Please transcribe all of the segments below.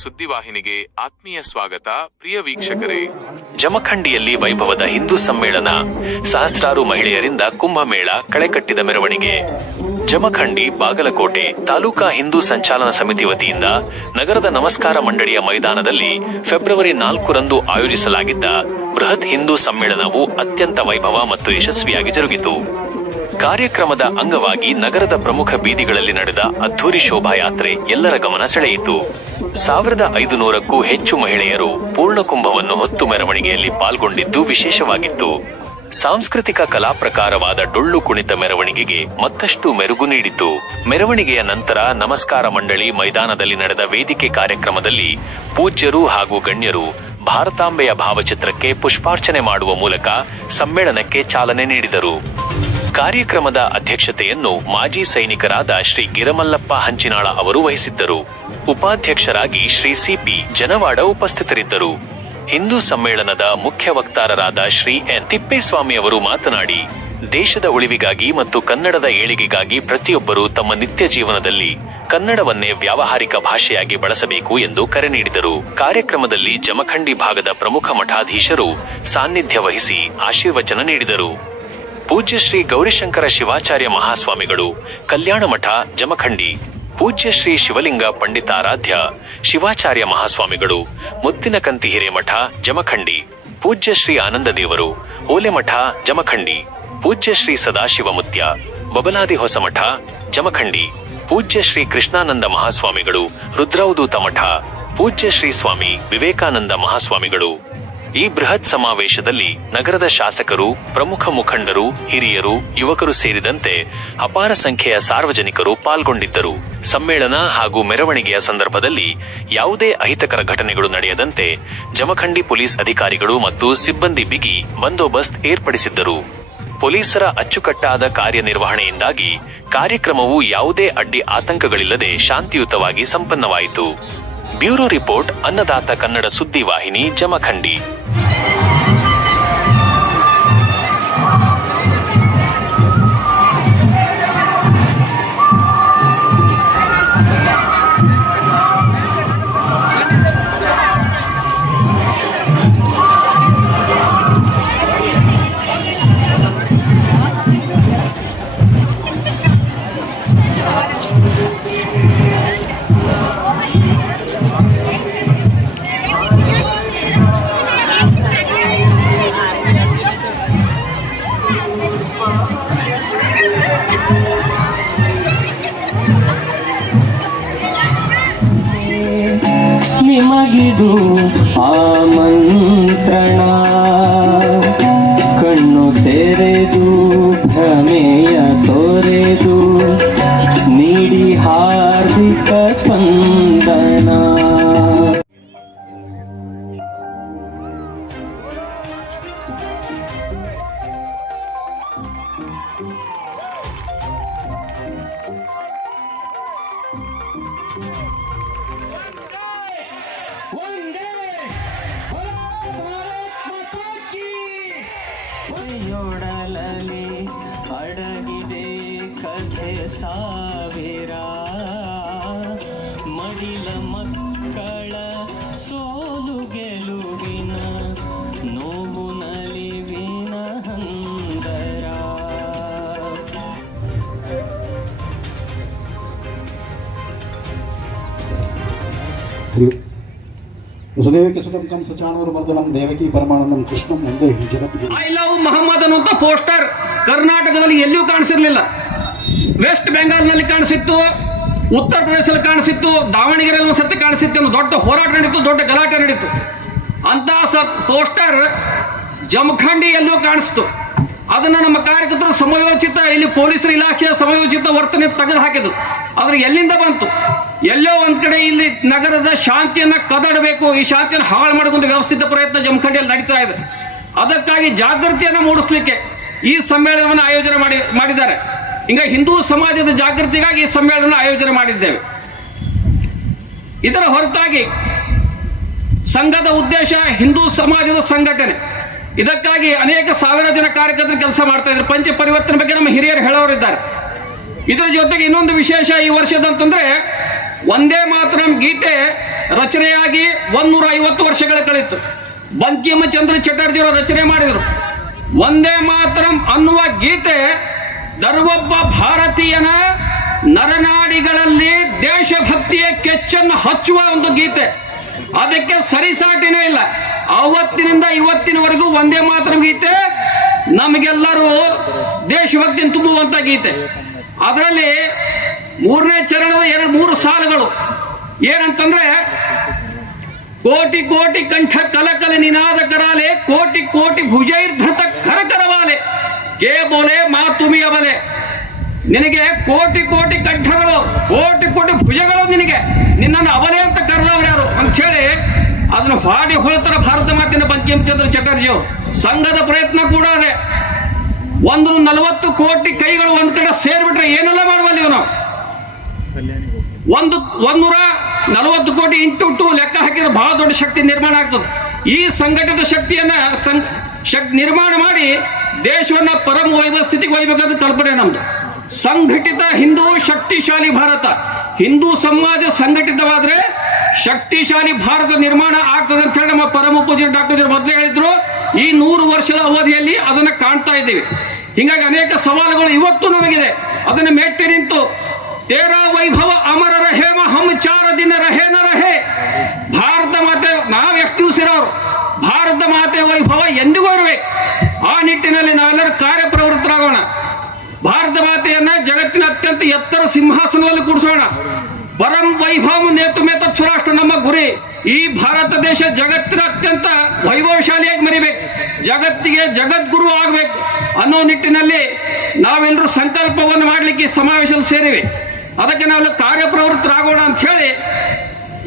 ಸುದ್ದಿವಾಹಿನಿಗೆ ಆತ್ಮೀಯ ಸ್ವಾಗತ. ಪ್ರಿಯ ವೀಕ್ಷಕರೇ, ಜಮಖಂಡಿಯಲ್ಲಿ ವೈಭವದ ಹಿಂದೂ ಸಮ್ಮೇಳನ, ಸಹಸ್ರಾರು ಮಹಿಳೆಯರಿಂದ ಕುಂಭಮೇಳ, ಕಳೆಕಟ್ಟಿದ ಮೆರವಣಿಗೆ. ಜಮಖಂಡಿ ಬಾಗಲಕೋಟೆ ತಾಲೂಕಾ ಹಿಂದೂ ಸಂಚಾಲನ ಸಮಿತಿ ವತಿಯಿಂದ ನಗರದ ನಮಸ್ಕಾರ ಮಂಡಳಿಯ ಮೈದಾನದಲ್ಲಿ ಫೆಬ್ರವರಿ 4ರಂದು ಆಯೋಜಿಸಲಾಗಿದ್ದ ಬೃಹತ್ ಹಿಂದೂ ಸಮ್ಮೇಳನವು ಅತ್ಯಂತ ವೈಭವ ಮತ್ತು ಯಶಸ್ವಿಯಾಗಿ ಜರುಗಿತು. ಕಾರ್ಯಕ್ರಮದ ಅಂಗವಾಗಿ ನಗರದ ಪ್ರಮುಖ ಬೀದಿಗಳಲ್ಲಿ ನಡೆದ ಅದ್ಧೂರಿ ಶೋಭಾಯಾತ್ರೆ ಎಲ್ಲರ ಗಮನ ಸೆಳೆಯಿತು. 1500ಕ್ಕೂ ಹೆಚ್ಚು ಮಹಿಳೆಯರು ಪೂರ್ಣಕುಂಭವನ್ನು ಹೊತ್ತು ಮೆರವಣಿಗೆಯಲ್ಲಿ ಪಾಲ್ಗೊಂಡಿದ್ದು ವಿಶೇಷವಾಗಿತ್ತು. ಸಾಂಸ್ಕೃತಿಕ ಕಲಾ ಪ್ರಕಾರವಾದ ಡೊಳ್ಳು ಕುಣಿತ ಮೆರವಣಿಗೆಗೆ ಮತ್ತಷ್ಟು ಮೆರುಗು ನೀಡಿತು. ಮೆರವಣಿಗೆಯ ನಂತರ ನಮಸ್ಕಾರ ಮಂಡಳಿ ಮೈದಾನದಲ್ಲಿ ನಡೆದ ವೇದಿಕೆ ಕಾರ್ಯಕ್ರಮದಲ್ಲಿ ಪೂಜ್ಯರು ಹಾಗೂ ಗಣ್ಯರು ಭಾರತಾಂಬೆಯ ಭಾವಚಿತ್ರಕ್ಕೆ ಪುಷ್ಪಾರ್ಚನೆ ಮಾಡುವ ಮೂಲಕ ಸಮ್ಮೇಳನಕ್ಕೆ ಚಾಲನೆ ನೀಡಿದರು. ಕಾರ್ಯಕ್ರಮದ ಅಧ್ಯಕ್ಷತೆಯನ್ನು ಮಾಜಿ ಸೈನಿಕರಾದ ಶ್ರೀ ಗಿರಮಲ್ಲಪ್ಪ ಹಂಚಿನಾಳ ಅವರು ವಹಿಸಿದ್ದರು. ಉಪಾಧ್ಯಕ್ಷರಾಗಿ ಶ್ರೀ ಸಿಪಿ ಜನವಾಡ ಉಪಸ್ಥಿತರಿದ್ದರು. ಹಿಂದೂ ಸಮ್ಮೇಳನದ ಮುಖ್ಯ ವಕ್ತಾರರಾದ ಶ್ರೀ ಎನ್ ತಿಪ್ಪೇಸ್ವಾಮಿ ಅವರು ಮಾತನಾಡಿ, ದೇಶದ ಉಳಿವಿಗಾಗಿ ಮತ್ತು ಕನ್ನಡದ ಏಳಿಗೆಗಾಗಿ ಪ್ರತಿಯೊಬ್ಬರೂ ತಮ್ಮ ನಿತ್ಯ ಜೀವನದಲ್ಲಿ ಕನ್ನಡವನ್ನೇ ವ್ಯಾವಹಾರಿಕ ಭಾಷೆಯಾಗಿ ಬಳಸಬೇಕು ಎಂದು ಕರೆ ನೀಡಿದರು. ಕಾರ್ಯಕ್ರಮದಲ್ಲಿ ಜಮಖಂಡಿ ಭಾಗದ ಪ್ರಮುಖ ಮಠಾಧೀಶರು ಸಾನ್ನಿಧ್ಯ ವಹಿಸಿ ಆಶೀರ್ವಚನ ನೀಡಿದರು. ಪೂಜ್ಯ ಶ್ರೀ ಗೌರಿಶಂಕರ ಶಿವಾಚಾರ್ಯ ಮಹಾಸ್ವಾಮಿಗಳು, ಕಲ್ಯಾಣ ಮಠ ಜಮಖಂಡಿ, ಪೂಜ್ಯ ಶ್ರೀ ಶಿವಲಿಂಗ ಪಂಡಿತಾರಾಧ್ಯ ಶಿವಾಚಾರ್ಯ ಮಹಾಸ್ವಾಮಿಗಳು, ಮುತ್ತಿನಕಂತಿ ಹಿರೇಮಠ ಜಮಖಂಡಿ, ಪೂಜ್ಯ ಶ್ರೀ ಆನಂದದೇವರು ಓಲೆಮಠ ಜಮಖಂಡಿ, ಪೂಜ್ಯ ಶ್ರೀ ಸದಾಶಿವಮುತ್ಯ ಬಬಲಾದಿ ಹೊಸಮಠ ಜಮಖಂಡಿ, ಪೂಜ್ಯ ಶ್ರೀ ಕೃಷ್ಣಾನಂದ ಮಹಾಸ್ವಾಮಿಗಳು ರುದ್ರಾವಧೂತ ಮಠ, ಪೂಜ್ಯ ಶ್ರೀ ಸ್ವಾಮಿ ವಿವೇಕಾನಂದ ಮಹಾಸ್ವಾಮಿಗಳು. ಈ ಬೃಹತ್ ಸಮಾವೇಶದಲ್ಲಿ ನಗರದ ಶಾಸಕರು, ಪ್ರಮುಖ ಮುಖಂಡರು, ಹಿರಿಯರು, ಯುವಕರು ಸೇರಿದಂತೆ ಅಪಾರ ಸಂಖ್ಯೆಯ ಸಾರ್ವಜನಿಕರು ಪಾಲ್ಗೊಂಡಿದ್ದರು. ಸಮ್ಮೇಳನ ಹಾಗೂ ಮೆರವಣಿಗೆಯ ಸಂದರ್ಭದಲ್ಲಿ ಯಾವುದೇ ಅಹಿತಕರ ಘಟನೆಗಳು ನಡೆಯದಂತೆ ಜಮಖಂಡಿ ಪೊಲೀಸ್ ಅಧಿಕಾರಿಗಳು ಮತ್ತು ಸಿಬ್ಬಂದಿ ಬಿಗಿ ಬಂದೋಬಸ್ತ್ ಏರ್ಪಡಿಸಿದ್ದರು. ಪೊಲೀಸರ ಅಚ್ಚುಕಟ್ಟಾದ ಕಾರ್ಯನಿರ್ವಹಣೆಯಿಂದಾಗಿ ಕಾರ್ಯಕ್ರಮವು ಯಾವುದೇ ಅಡ್ಡಿ ಆತಂಕಗಳಿಲ್ಲದೆ ಶಾಂತಿಯುತವಾಗಿ ಸಂಪನ್ನವಾಯಿತು. ಬ್ಯೂರೋ ರಿಪೋರ್ಟ್, ಅನ್ನದಾತ ಕನ್ನಡ ಸುದ್ದಿವಾಹಿನಿ, ಜಮಖಂಡಿ. ನಿಮಗಿದು ಆಮಂತ್ರಣ, ಕಣ್ಣು ತೆರೆದು ಭ್ರಮೆಯ ತೊರೆದು ನೀಡಿ ಹಾರ್ದಿಕ ಸ್ಪಂದನ. ಯೋಡಲಲ್ಲಿ ಅಡಗಿದೆ ಕಥೆ ಸಾವಿರ, ಮಡಿಲ ಮಕ್ಕಳ ಸೋಲು ಗೆಲುವಿನ ನೋವು ನಲಿವಿನ ಹಂದರ. ವಸುದೇವಕ್ಕೆ ಸುತಂ ಕಂ ಸಚಾಣೂರಮರ್ದನಂ ದೇವಕಿ ಪರಮಾನಂದಂ ಕೃಷ್ಣಂ ಒಂದೇ ಜಗತ್ತಿಗೆ. ಐ ಲವ್ ಮೊಹಮ್ಮದ್ ಅನ್ನುವಂಥ ಪೋಸ್ಟರ್ ಕರ್ನಾಟಕದಲ್ಲಿ ಎಲ್ಲಿಯೂ ಕಾಣಿಸಿರ್ಲಿಲ್ಲ. ವೆಸ್ಟ್ ಬೆಂಗಾಲ್ನಲ್ಲಿ ಕಾಣಿಸಿತ್ತು, ಉತ್ತರ ಪ್ರದೇಶದಲ್ಲಿ ಕಾಣಿಸಿತ್ತು, ದಾವಣಗೆರೆಯಲ್ಲಿ ಒಂದು ಸತಿ ಕಾಣಿಸಿತ್ತು. ದೊಡ್ಡ ಹೋರಾಟ ನಡೀತು, ದೊಡ್ಡ ಗಲಾಟೆ ನಡೀತು. ಅಂತಹ ಪೋಸ್ಟರ್ ಜಮಖಂಡಿಯಲ್ಲೂ ಕಾಣಿಸ್ತು. ಅದನ್ನು ನಮ್ಮ ಕಾರ್ಯಕರ್ತರು ಸಮಯೋಚಿತ, ಇಲ್ಲಿ ಪೊಲೀಸರ ಇಲಾಖೆಯ ಸಮಯೋಚಿತ ವರ್ತನೆ ತೆಗೆದು ಹಾಕಿದ್ರು. ಆದ್ರೆ ಎಲ್ಲಿಂದ ಬಂತು? ಎಲ್ಲೋ ಒಂದ್ ಕಡೆ ಇಲ್ಲಿ ನಗರದ ಶಾಂತಿಯನ್ನ ಕದಡಬೇಕು, ಈ ಶಾಂತಿಯನ್ನು ಹಾಳು ಮಾಡೋದೊಂದು ವ್ಯವಸ್ಥಿತ ಪ್ರಯತ್ನ ಜಮಖಂಡಿಯಲ್ಲಿ ನಡೀತಾ ಇದೆ. ಅದಕ್ಕಾಗಿ ಜಾಗೃತಿಯನ್ನು ಮೂಡಿಸ್ಲಿಕ್ಕೆ ಈ ಸಮ್ಮೇಳನವನ್ನು ಆಯೋಜನೆ ಮಾಡಿದ್ದಾರೆ. ಈಗ ಹಿಂದೂ ಸಮಾಜದ ಜಾಗೃತಿಗಾಗಿ ಈ ಸಮ್ಮೇಳನ ಆಯೋಜನೆ ಮಾಡಿದ್ದೇವೆ. ಇದರ ಹೊರತಾಗಿ ಸಂಘದ ಉದ್ದೇಶ ಹಿಂದೂ ಸಮಾಜದ ಸಂಘಟನೆ. ಇದಕ್ಕಾಗಿ ಅನೇಕ ಸಾವಿರ ಜನ ಕಾರ್ಯಕರ್ತರು ಕೆಲಸ ಮಾಡ್ತಾ ಇದ್ದಾರೆ. ಪಂಚ ಪರಿವರ್ತನೆ ಬಗ್ಗೆ ನಮ್ಮ ಹಿರಿಯರು ಹೇಳೋರಿದ್ದಾರೆ. ಇದರ ಜೊತೆಗೆ ಇನ್ನೊಂದು ವಿಶೇಷ ಈ ವರ್ಷದಂತಂದ್ರೆ ಒಂದೇ ಮಾತರಂ ಗೀತೆ ರಚನೆಯಾಗಿ 150 ವರ್ಷಗಳ ಕಳೆಯಿತು. ಬಂಕಿಂಚಂದ್ರ ಚಟರ್ಜಿಯವರು ರಚನೆ ಮಾಡಿದರು. ಒಂದೇ ಮಾತರಂ ಅನ್ನುವ ಗೀತೆ ದರ್ವೊಬ್ಬ ಭಾರತೀಯನ ನರನಾಡಿಗಳಲ್ಲಿ ದೇಶಭಕ್ತಿಯ ಕೆಚ್ಚನ್ನು ಹಚ್ಚುವ ಒಂದು ಗೀತೆ. ಅದಕ್ಕೆ ಸರಿಸಾಟಿನೂ ಇಲ್ಲ. ಅವತ್ತಿನಿಂದ ಇವತ್ತಿನವರೆಗೂ ಒಂದೇ ಮಾತರಂ ಗೀತೆ ನಮಗೆಲ್ಲರೂ ದೇಶಭಕ್ತಿಯನ್ನು ತುಂಬುವಂತ ಗೀತೆ. ಅದರಲ್ಲಿ 3ನೇ ಚರಣದ 2-3 ಸಾಲುಗಳು ಏನಂತಂದ್ರೆ, ಕೋಟಿ ಕೋಟಿ ಕಂಠ ಕಲಕಲ ನಿನಾದ ಕರಾಲೆ, ಕೋಟಿ ಕೋಟಿ ಭುಜೈರ್ಧೃತ ಕರಕರವಾಲೆ, ಕೇ ಬೋಲೆ ಮಾ ತುಮಿ ಅಬಲೆ. ನಿನಗೆ ಕೋಟಿ ಕೋಟಿ ಕಂಠಗಳು, ಕೋಟಿ ಕೋಟಿ ಭುಜಗಳು, ನಿನ್ನನ್ನು ಅಬಲೆ ಅಂತ ಕರೆದವ್ರು ಯಾರು ಅಂಥೇಳಿ ಅದನ್ನು ಹಾಡಿ ಹೊಳತರ ಭಾರತ ಮಾತಿನ ಬಂಕಿಂಚಂದ್ರ ಚಟರ್ಜಿ ಅವರು. ಸಂಘದ ಪ್ರಯತ್ನ ಕೂಡ ಅದೇ. 140 ಕೋಟಿ ಕೈಗಳು ಒಂದ್ ಕಡೆ ಸೇರ್ಬಿಟ್ರೆ ಏನೆಲ್ಲ ಮಾಡಬಲ್ಲ ಇವ್ ನಾವು. 140 ಕೋಟಿ ಇಂಟು 2 ಲೆಕ್ಕ ಹಾಕಿದ್ರೆ ಬಹಳ ದೊಡ್ಡ ಶಕ್ತಿ ನಿರ್ಮಾಣ ಆಗ್ತದೆ. ಈ ಸಂಘಟಿತ ಶಕ್ತಿಯನ್ನ ನಿರ್ಮಾಣ ಮಾಡಿ ದೇಶವನ್ನ ಪರಮ ವೈಭವ ಸ್ಥಿತಿಗೆ ಒಯ್ಬೇಕಾದ ಕಲ್ಪನೆ ನಮ್ದು. ಸಂಘಟಿತ ಹಿಂದೂ ಶಕ್ತಿಶಾಲಿ ಭಾರತ. ಹಿಂದೂ ಸಮಾಜ ಸಂಘಟಿತವಾದ್ರೆ ಶಕ್ತಿಶಾಲಿ ಭಾರತ ನಿರ್ಮಾಣ ಆಗ್ತದೆ ಅಂತ ಹೇಳಿ ನಮ್ಮ ಪರಮ ಪೂಜ್ಯ ಡಾಕ್ಟರ್ ಮೊದಲೇ ಹೇಳಿದ್ರು. ಈ 100 ವರ್ಷದ ಅವಧಿಯಲ್ಲಿ ಅದನ್ನ ಕಾಣ್ತಾ ಇದ್ದೀವಿ. ಹಿಂಗಾಗಿ ಅನೇಕ ಸವಾಲುಗಳು ಇವತ್ತು ನಮಗಿದೆ. ಅದನ್ನು ಮೆಟ್ಟಿ ನಿಂತು ತೇರಾ ವೈಭವ ಅಮರ ರಹೇ ಹಮ್ 4 ದಿನ ರಹೇ ನ ರಹೇ. ಭಾರತ ಮಾತೆ ನಾವ್ ಎಷ್ಟು ದಿವಸ ಇರೋರು, ಭಾರತ ಮಾತೆ ವೈಭವ ಎಂದಿಗೂ ಇರಬೇಕು. ಆ ನಿಟ್ಟಿನಲ್ಲಿ ನಾವೆಲ್ಲರೂ ಕಾರ್ಯಪ್ರವೃತ್ತರಾಗೋಣ. ಭಾರತ ಮಾತೆಯನ್ನ ಜಗತ್ತಿನ ಅತ್ಯಂತ ಎತ್ತರ ಸಿಂಹಾಸನದಲ್ಲಿ ಕೂಡಿಸೋಣ. ಪರಂ ವೈಭವ ನೇತುಮೇ ತತ್ಸ್ವರಾಷ್ಟ್ರ ನಮ್ಮ ಗುರಿ. ಈ ಭಾರತ ದೇಶ ಜಗತ್ತಿನ ಅತ್ಯಂತ ವೈಭವಶಾಲಿಯಾಗಿ ಮರಿಬೇಕು, ಜಗತ್ತಿಗೆ ಜಗದ್ಗುರು ಆಗಬೇಕು ಅನ್ನೋ ನಿಟ್ಟಿನಲ್ಲಿ ನಾವೆಲ್ಲರೂ ಸಂಕಲ್ಪವನ್ನು ಮಾಡಲಿಕ್ಕೆ ಸಮಾವೇಶದಲ್ಲಿ ಸೇರಿವೆ. ಅದಕ್ಕೆ ನಾವೆಲ್ಲ ಕಾರ್ಯಪ್ರವೃತ್ತರಾಗೋಣ ಅಂತ ಹೇಳಿ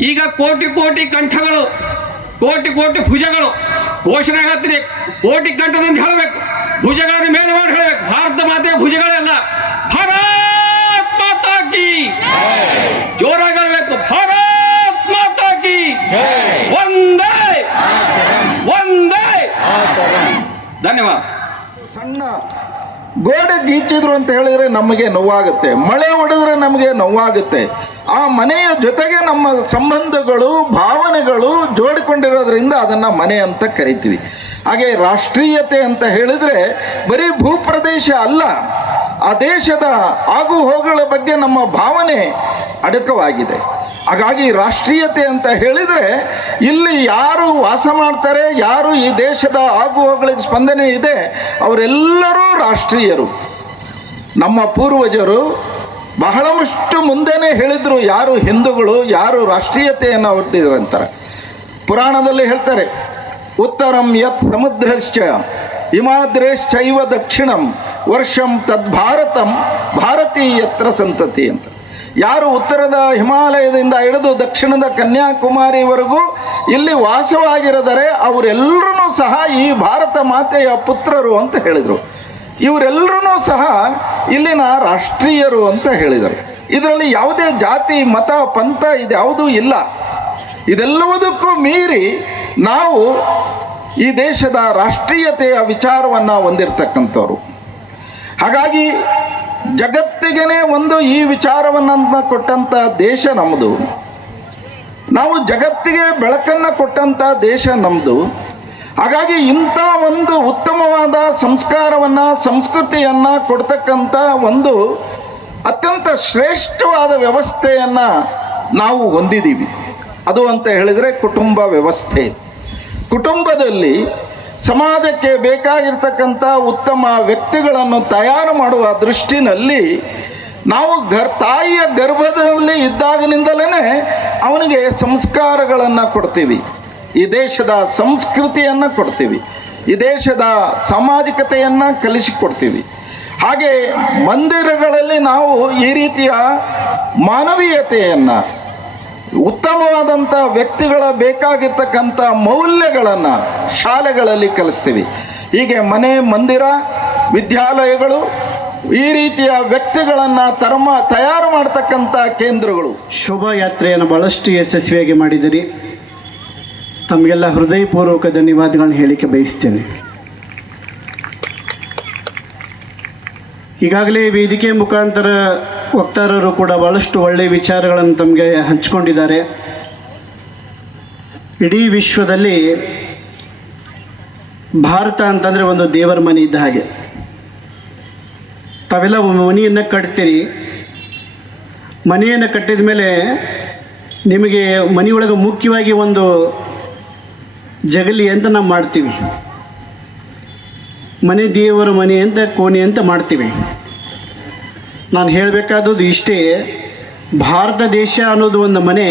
ಈಗ ಕೋಟಿ ಕೋಟಿ ಕಂಠಗಳು, ಕೋಟಿ ಕೋಟಿ ಭುಜಗಳು ಘೋಷಣೆ ಆಗ್ತೀನಿ. ಕೋಟಿ ಕಂಠದಿಂದ ಹೇಳಬೇಕು, ಭುಜಗಳನ್ನು ಮೇಲೆ ಮಾಡಿ ಹೇಳಬೇಕು. ಭಾರತ ಮಾತೆಯ ಭುಜಗಳೆಲ್ಲ ಭಾರತ್ ಮಾತಾ ಕಿ ಜೋರಾಗಿ ಹೇಳಬೇಕು. ಭಾರತ್ ಮಾತಾ ಕಿ ವಂದೇ ವಂದೇ. ಧನ್ಯವಾದ. ಸಣ್ಣ ಗೋಡೆ ಗೀಚಿದ್ರು ಅಂತ ಹೇಳಿದ್ರೆ ನಮಗೆ ನೋವಾಗುತ್ತೆ, ಮಳೆ ಹೊಡೆದ್ರೆ ನಮಗೆ ನೋವಾಗುತ್ತೆ. ಆ ಮನೆಯ ಜೊತೆಗೆ ನಮ್ಮ ಸಂಬಂಧಗಳು, ಭಾವನೆಗಳು ಜೋಡಿಕೊಂಡಿರೋದ್ರಿಂದ ಅದನ್ನು ಮನೆ ಅಂತ ಕರಿತೀವಿ. ಹಾಗೆ ರಾಷ್ಟ್ರೀಯತೆ ಅಂತ ಹೇಳಿದ್ರೆ ಬರೀ ಭೂಪ್ರದೇಶ ಅಲ್ಲ, ಆ ದೇಶದ ಆಗು ಹೋಗುಗಳ ಬಗ್ಗೆ ನಮ್ಮ ಭಾವನೆ ಅಡಕವಾಗಿದೆ. ಹಾಗಾಗಿ ರಾಷ್ಟ್ರೀಯತೆ ಅಂತ ಹೇಳಿದರೆ ಇಲ್ಲಿ ಯಾರು ವಾಸ ಮಾಡ್ತಾರೆ, ಯಾರು ಈ ದೇಶದ ಆಗು ಹೋಗುಗಳಿಗೆ ಸ್ಪಂದನೆ ಇದೆ, ಅವರೆಲ್ಲರೂ ರಾಷ್ಟ್ರೀಯರು. ನಮ್ಮ ಪೂರ್ವಜರು ಬಹಳಷ್ಟು ಮುಂದೆನೇ ಹೇಳಿದ್ರು ಯಾರು ಹಿಂದೂಗಳು, ಯಾರು ರಾಷ್ಟ್ರೀಯತೆಯನ್ನು ಹೊತ್ತಿದ್ರು ಅಂತಾರೆ. ಪುರಾಣದಲ್ಲಿ ಹೇಳ್ತಾರೆ, ಉತ್ತರಂ ಯತ್ ಸಮುದ್ರಶ್ಚ ಹಿಮಾದ್ರೇಶ್ಚೈವ ದಕ್ಷಿಣಂ ವರ್ಷಂ ತದ್ಭಾರತಂ ಭಾರತೀಯತ್ರ ಸಂತತಿ ಅಂತ. ಯಾರು ಉತ್ತರದ ಹಿಮಾಲಯದಿಂದ ಹಿಡಿದು ದಕ್ಷಿಣದ ಕನ್ಯಾಕುಮಾರಿವರೆಗೂ ಇಲ್ಲಿ ವಾಸವಾಗಿರಿದರೆ ಅವರೆಲ್ಲರೂ ಸಹ ಈ ಭಾರತ ಮಾತೆಯ ಪುತ್ರರು ಅಂತ ಹೇಳಿದರು. ಇವರೆಲ್ಲರೂ ಸಹ ಇಲ್ಲಿನ ರಾಷ್ಟ್ರೀಯರು ಅಂತ ಹೇಳಿದರು. ಇದರಲ್ಲಿ ಯಾವುದೇ ಜಾತಿ, ಮತ, ಪಂಥ ಇದ್ಯಾವುದೂ ಇಲ್ಲ. ಇದೆಲ್ಲವುದಕ್ಕೂ ಮೀರಿ ನಾವು ಈ ದೇಶದ ರಾಷ್ಟ್ರೀಯತೆಯ ವಿಚಾರವನ್ನು ಹೊಂದಿರತಕ್ಕಂಥವ್ರು. ಹಾಗಾಗಿ ಜಗತ್ತಿಗೆ ಒಂದು ಈ ವಿಚಾರವನ್ನು ಕೊಟ್ಟಂಥ ದೇಶ ನಮ್ಮದು. ನಾವು ಜಗತ್ತಿಗೆ ಬೆಳಕನ್ನು ಕೊಟ್ಟಂಥ ದೇಶ ನಮ್ಮದು. ಹಾಗಾಗಿ ಇಂಥ ಒಂದು ಉತ್ತಮವಾದ ಸಂಸ್ಕಾರವನ್ನು, ಸಂಸ್ಕೃತಿಯನ್ನು ಕೊಡ್ತಕ್ಕಂಥ ಒಂದು ಅತ್ಯಂತ ಶ್ರೇಷ್ಠವಾದ ವ್ಯವಸ್ಥೆಯನ್ನು ನಾವು ಹೊಂದಿದ್ದೀವಿ. ಅದು ಅಂತ ಹೇಳಿದರೆ ಕುಟುಂಬ ವ್ಯವಸ್ಥೆ. ಕುಟುಂಬದಲ್ಲಿ ಸಮಾಜಕ್ಕೆ ಬೇಕಾಗಿರ್ತಕ್ಕಂಥ ಉತ್ತಮ ವ್ಯಕ್ತಿಗಳನ್ನು ತಯಾರು ಮಾಡುವ ದೃಷ್ಟಿನಲ್ಲಿ ನಾವು ತಾಯಿಯ ಗರ್ಭದಲ್ಲಿ ಇದ್ದಾಗಿನಿಂದಲೇ ಅವನಿಗೆ ಸಂಸ್ಕಾರಗಳನ್ನು ಕೊಡ್ತೀವಿ, ಈ ದೇಶದ ಸಂಸ್ಕೃತಿಯನ್ನು ಕೊಡ್ತೀವಿ, ಈ ದೇಶದ ಸಾಮಾಜಿಕತೆಯನ್ನು ಕಲಿಸಿಕೊಡ್ತೀವಿ. ಹಾಗೆ ಮಂದಿರಗಳಲ್ಲಿ ನಾವು ಈ ರೀತಿಯ ಮಾನವೀಯತೆಯನ್ನು, ಉತ್ತಮವಾದಂಥ ವ್ಯಕ್ತಿಗಳ ಬೇಕಾಗಿರ್ತಕ್ಕಂಥ ಮೌಲ್ಯಗಳನ್ನು ಶಾಲೆಗಳಲ್ಲಿ ಕಲಿಸ್ತೀವಿ. ಹೀಗೆ ಮನೆ, ಮಂದಿರ, ವಿದ್ಯಾಲಯಗಳು ಈ ರೀತಿಯ ವ್ಯಕ್ತಿಗಳನ್ನು ತಯಾರು ಮಾಡ್ತಕ್ಕಂಥ ಕೇಂದ್ರಗಳು. ಶೋಭಾಯಾತ್ರೆಯನ್ನು ಬಹಳಷ್ಟು ಯಶಸ್ವಿಯಾಗಿ ಮಾಡಿದಿರಿ. ತಮಗೆಲ್ಲ ಹೃದಯಪೂರ್ವಕ ಧನ್ಯವಾದಗಳನ್ನು ಹೇಳಿಕೆ ಬಯಸ್ತೇನೆ. ಈಗಾಗಲೇ ವೇದಿಕೆ ಮುಖಾಂತರ ವಕ್ತಾರರು ಕೂಡ ಭಾಳಷ್ಟು ಒಳ್ಳೆಯ ವಿಚಾರಗಳನ್ನು ತಮಗೆ ಹಂಚಿಕೊಂಡಿದ್ದಾರೆ. ಇಡೀ ವಿಶ್ವದಲ್ಲಿ ಭಾರತ ಅಂತಂದರೆ ಒಂದು ದೇವರ ಮನೆ ಇದ್ದ ಹಾಗೆ. ತಾವೆಲ್ಲ ಮನೆಯನ್ನು ಕಟ್ತೀರಿ, ಮನೆಯನ್ನು ಕಟ್ಟಿದ ಮೇಲೆ ನಿಮಗೆ ಮನೆಯೊಳಗೆ ಮುಖ್ಯವಾಗಿ ಒಂದು ಜಗಲಿ ಅಂತ ನಾವು ಮಾಡ್ತೀವಿ. ಮನೆ ದೇವರ ಮನೆ ಅಂತ ಕೋಣೆ ಅಂತ ಮಾಡ್ತೀವಿ. ನಾನು ಹೇಳಬೇಕಾದದ್ದು ಇಷ್ಟೇ, ಭಾರತ ದೇಶ ಅನ್ನೋದು ಒಂದು ಮನೆ.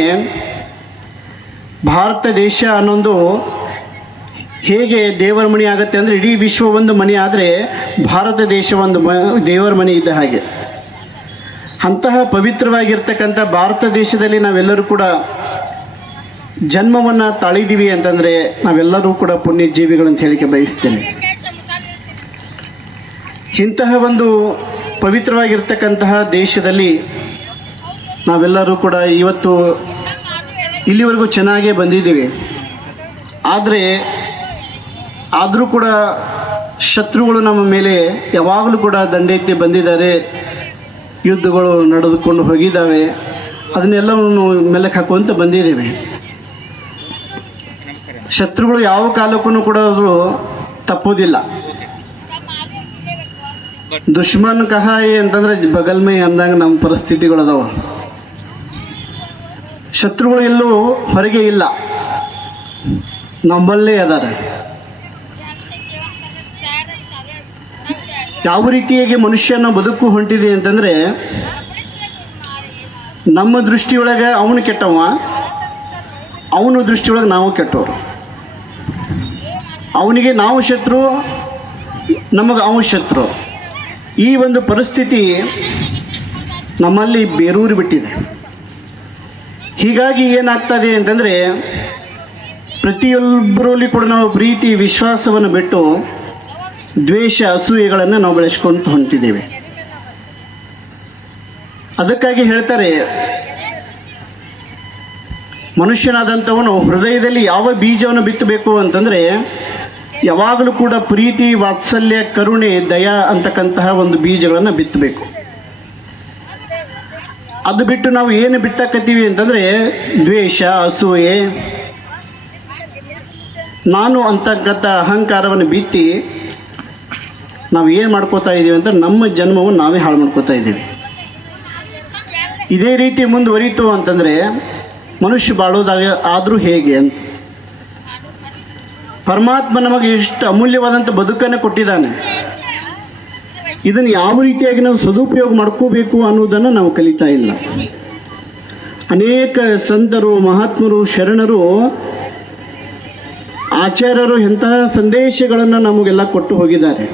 ಭಾರತ ದೇಶ ಅನ್ನೊಂದು ಹೇಗೆ ದೇವರ ಮನೆ ಆಗುತ್ತೆ ಅಂದರೆ, ಇಡೀ ವಿಶ್ವ ಒಂದು ಮನೆ ಆದರೆ ಭಾರತ ದೇಶ ಒಂದು ದೇವರ ಮನೆ ಇದ್ದ ಹಾಗೆ. ಅಂತಹ ಪವಿತ್ರವಾಗಿರ್ತಕ್ಕಂಥ ಭಾರತ ದೇಶದಲ್ಲಿ ನಾವೆಲ್ಲರೂ ಕೂಡ ಜನ್ಮವನ್ನು ತಾಳಿದ್ದೀವಿ ಅಂತಂದರೆ ನಾವೆಲ್ಲರೂ ಕೂಡ ಪುಣ್ಯಜೀವಿಗಳಂತ ಹೇಳಿಕೆ ಬಯಸ್ತೇನೆ. ಇಂತಹ ಒಂದು ಪವಿತ್ರವಾಗಿರ್ತಕ್ಕಂತಹ ದೇಶದಲ್ಲಿ ನಾವೆಲ್ಲರೂ ಕೂಡ ಇವತ್ತು ಇಲ್ಲಿವರೆಗೂ ಚೆನ್ನಾಗೇ ಬಂದಿದ್ದೀವಿ. ಆದರೂ ಕೂಡ ಶತ್ರುಗಳು ನಮ್ಮ ಮೇಲೆ ಯಾವಾಗಲೂ ಕೂಡ ದಂಡೆತ್ತಿ ಬಂದಿದ್ದಾರೆ, ಯುದ್ಧಗಳು ನಡೆದುಕೊಂಡು ಹೋಗಿದ್ದಾವೆ, ಅದನ್ನೆಲ್ಲವನ್ನು ಮೆಲಕ್ಕೆ ಹಾಕುವಂತ ಬಂದಿದ್ದೇವೆ. ಶತ್ರುಗಳು ಯಾವ ಕಾಲಕ್ಕೂ ಕೂಡ ಅವರು ತಪ್ಪೋದಿಲ್ಲ. ದುಶ್ಮನ್ ಕಹಾಯಿ ಅಂತಂದರೆ ಬಗಲ್ಮೈ ಅಂದಂಗೆ ನಮ್ಮ ಪರಿಸ್ಥಿತಿಗಳದಾವ. ಶತ್ರುಗಳು ಎಲ್ಲೂ ಹೊರಗೆ ಇಲ್ಲ, ನಮ್ಮಲ್ಲೇ ಅದಾರೆ. ಯಾವ ರೀತಿಯಾಗಿ ಮನುಷ್ಯನ ಬದುಕು ಹೊಂಟಿದೆ ಅಂತಂದರೆ, ನಮ್ಮ ದೃಷ್ಟಿಯೊಳಗೆ ಅವನು ಕೆಟ್ಟವ, ಅವನ ದೃಷ್ಟಿಯೊಳಗೆ ನಾವು ಕೆಟ್ಟವರು. ಅವನಿಗೆ ನಾವು ಶತ್ರು, ನಮಗೆ ಅವನು ಶತ್ರು. ಈ ಒಂದು ಪರಿಸ್ಥಿತಿ ನಮ್ಮಲ್ಲಿ ಬೇರೂರಿ ಬಿಟ್ಟಿದೆ. ಹೀಗಾಗಿ ಏನಾಗ್ತದೆ ಅಂತಂದರೆ, ಪ್ರತಿಯೊಬ್ಬರಲ್ಲಿ ಕೂಡ ನಾವು ಪ್ರೀತಿ ವಿಶ್ವಾಸವನ್ನು ಬಿಟ್ಟು ದ್ವೇಷ ಅಸೂಯೆಗಳನ್ನು ನಾವು ಬೆಳೆಸ್ಕೊಂಡು ಹೊಂಟಿದ್ದೇವೆ. ಅದಕ್ಕಾಗಿ ಹೇಳ್ತಾರೆ, ಮನುಷ್ಯನಾದಂಥವನು ಹೃದಯದಲ್ಲಿ ಯಾವ ಬೀಜವನ್ನು ಬಿತ್ತಬೇಕು ಅಂತಂದರೆ, ಯಾವಾಗಲೂ ಕೂಡ ಪ್ರೀತಿ, ವಾತ್ಸಲ್ಯ, ಕರುಣೆ, ದಯ ಅಂತಕ್ಕಂತಹ ಒಂದು ಬೀಜಗಳನ್ನು ಬಿತ್ತಬೇಕು. ಅದು ಬಿಟ್ಟು ನಾವು ಏನು ಬಿತ್ತಕತ್ತೀವಿ ಅಂತಂದರೆ ದ್ವೇಷ, ಅಸೂಯೆ, ನಾನು ಅಂತಕ್ಕಂಥ ಅಹಂಕಾರವನ್ನು ಬಿತ್ತಿ ನಾವು ಏನು ಮಾಡ್ಕೋತಾ ಇದ್ದೀವಿ ಅಂತ ನಮ್ಮ ಜನ್ಮವನ್ನು ನಾವೇ ಹಾಳು ಮಾಡ್ಕೋತಾ ಇದ್ದೀವಿ. ಇದೇ ರೀತಿ ಮುಂದುವರಿತು ಅಂತಂದರೆ ಮನುಷ್ಯ ಬಾಳೋದಾಗ ಆದರೂ ಹೇಗೆ ಅಂತ. ಪರಮಾತ್ಮ ನಮಗೆ ಎಷ್ಟು ಅಮೂಲ್ಯವಾದಂಥ ಬದುಕನ್ನು ಕೊಟ್ಟಿದ್ದಾನೆ. ಇದನ್ನು ಯಾವ ರೀತಿಯಾಗಿ ನಾವು ಸದುಪಯೋಗ ಮಾಡ್ಕೋಬೇಕು ಅನ್ನೋದನ್ನು ನಾವು ಕಲಿತಾ ಇಲ್ಲ. ಅನೇಕ ಸಂತರು, ಮಹಾತ್ಮರು, ಶರಣರು, ಆಚಾರ್ಯರು ಎಂತಹ ಸಂದೇಶಗಳನ್ನು ನಮಗೆಲ್ಲ ಕೊಟ್ಟು ಹೋಗಿದ್ದಾರೆ.